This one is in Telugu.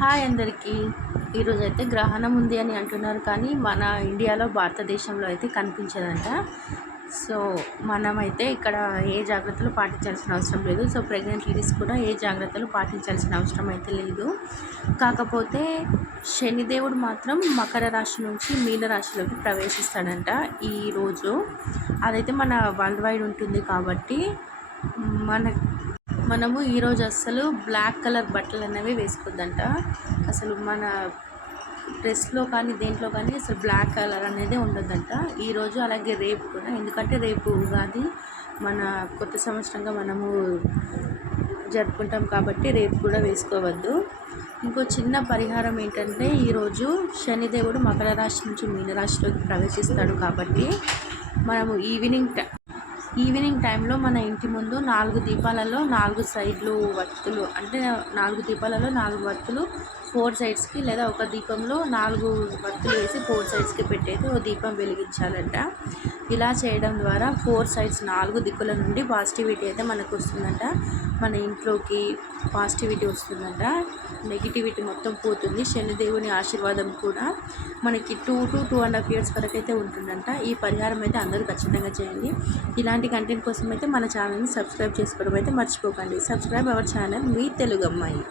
హాయ్ అందరికీ. ఈరోజైతే గ్రహణం ఉంది అని అంటున్నారు, కానీ మన ఇండియాలో భారతదేశంలో అయితే కనిపించదంట. సో మనమైతే ఇక్కడ ఏ జాగ్రత్తలు పాటించాల్సిన అవసరం లేదు. సో ప్రెగ్నెంట్ లేడీస్ కూడా ఏ జాగ్రత్తలు పాటించాల్సిన అవసరం అయితే లేదు. కాకపోతే శనిదేవుడు మాత్రం మకర రాశి నుంచి మీన రాశిలోకి ప్రవేశిస్తాడంట ఈరోజు. అదైతే మన వరల్డ్ వైడ్ ఉంటుంది కాబట్టి మనము ఈరోజు అస్సలు బ్లాక్ కలర్ బట్టలు అనేవి వేసుకోద్దంట. అసలు మన డ్రెస్లో కానీ దేంట్లో కానీ అసలు బ్లాక్ కలర్ అనేది ఉండొద్దంట ఈరోజు. అలాగే రేపు కూడా, ఎందుకంటే రేపు ఉగాది మన కొత్త సంవత్సరంగా మనము జరుపుకుంటాం కాబట్టి రేపు కూడా వేసుకోవద్దు. ఇంకో చిన్న పరిహారం ఏంటంటే, ఈరోజు శనిదేవుడు మకర రాశి నుంచి మీనరాశిలోకి ప్రవేశిస్తాడు కాబట్టి మనము ఈవినింగ్ టైంలో మన ఇంటి ముందు 4 దీపాలలో 4 సైడ్లు వత్తులు, అంటే 4 దీపాలలో 4 వత్తులు 4 సైడ్స్కి, లేదా ఒక దీపంలో 4 వత్తులు వేసి 4 సైడ్స్కి పెట్టేది ఓ దీపం వెలిగించాలంట. ఇలా చేయడం ద్వారా 4 సైడ్స్ 4 దిక్కుల నుండి పాజిటివిటీ అయితే మనకు వస్తుందంట. మన ఇంట్లోకి పాజిటివిటీ వస్తుందంట, నెగిటివిటీ మొత్తం పోతుంది. శనిదేవుని ఆశీర్వాదం కూడా మనకి 2 to 2.5 years వరకు అయితే ఉంటుందంట. ఈ పరిహారం అయితే అందరూ ఖచ్చితంగా చేయండి. ఇలాంటి కంటెంట్ కోసం అయితే మన ఛానల్ని సబ్స్క్రైబ్ చేసుకోవడం అయితే మర్చిపోకండి. సబ్స్క్రైబ్ అవర్ ఛానల్ మీ తెలుగు అమ్మాయి.